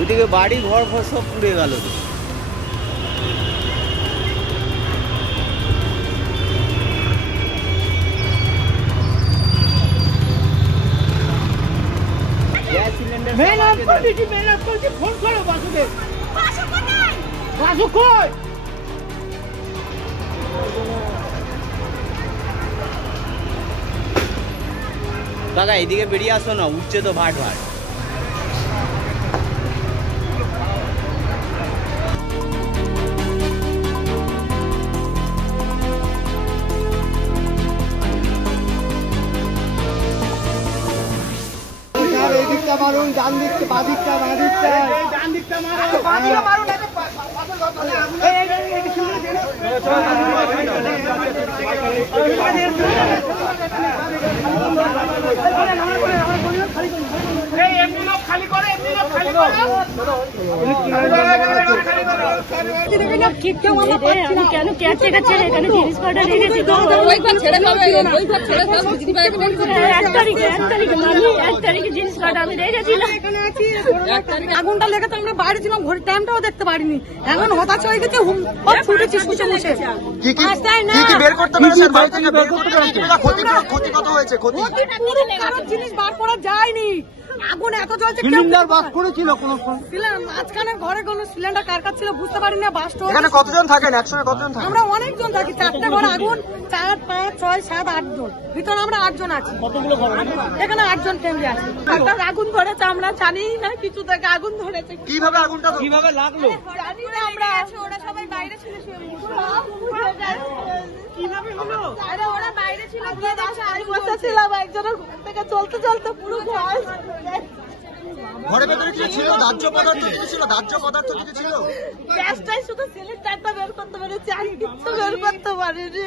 ওদিকে বাড়ি ঘর ফর সব পুড়ে গেল। গ্যাস সিলিন্ডার ফোন করো বাসুকে। বাসু কই? কাকা এদিকে বেরিয়ে আসো না, উঠছে তো ভাট ভাট। এদিকটা মারুন, ডান দিকটা, বাঁ দিকটা, বাঁ দিকটা, ডান দিকটা মারুন, বাঁ দিকটা মারুন। কেন কেয়ারটেকার ছেড়ে এখানে জিনিস কটা রেখেছি? এক তারিখে জিনিস কটা আমি রেখেছিলাম। আগুনটা লেগে তো আমরা বাইরে ছিলাম, ঘড়ির টাইমটাও দেখতে পারিনি। এখন হতাশ হয়ে গেছে, ছুটেছি বসে বসে। জিনিস বার করা যায়নি, আগুন এত জ্বলছে। সিলিন্ডার বাস করেছিল কোন মাঝখানে ঘরে কোনো সিলিন্ডার কার কাছে ছিল বুঝতে পারি না। বাস এখানে কতজন থাকেন একসঙ্গে? কতজন থাকেন? আমরা অনেকজন থাকি, 4টে ঘরে আগুন, 4, 5, 6, 7, 8 জন। ভিতরে আমরা 8 জন আছি। এখানে 8 জন ফ্যামিলি আছে। একটা আগুন ধরেছে, আমরা জানি না কিছু থেকে আগুন ধরেছে। কিভাবে আগুনটা কিভাবে লাগলো? জানি না আমরা, ওরা সবাই বাইরে ছিল। কিভাবে হলো? আরে ওরা বাইরে ছিল, আমি বসেছিলাম, একজনের ঘর থেকে চলতে চলতে পুরো ঘরের ভেতরে কি ছিল? দাহ্য পদার্থ কি ছিল? দাহ্য পদার্থ কি ছিল? গ্যাসটাই শুধু সিলিন্ডারটা বের করতে পেরেছি, আর কিছু বের করতে পারিনি।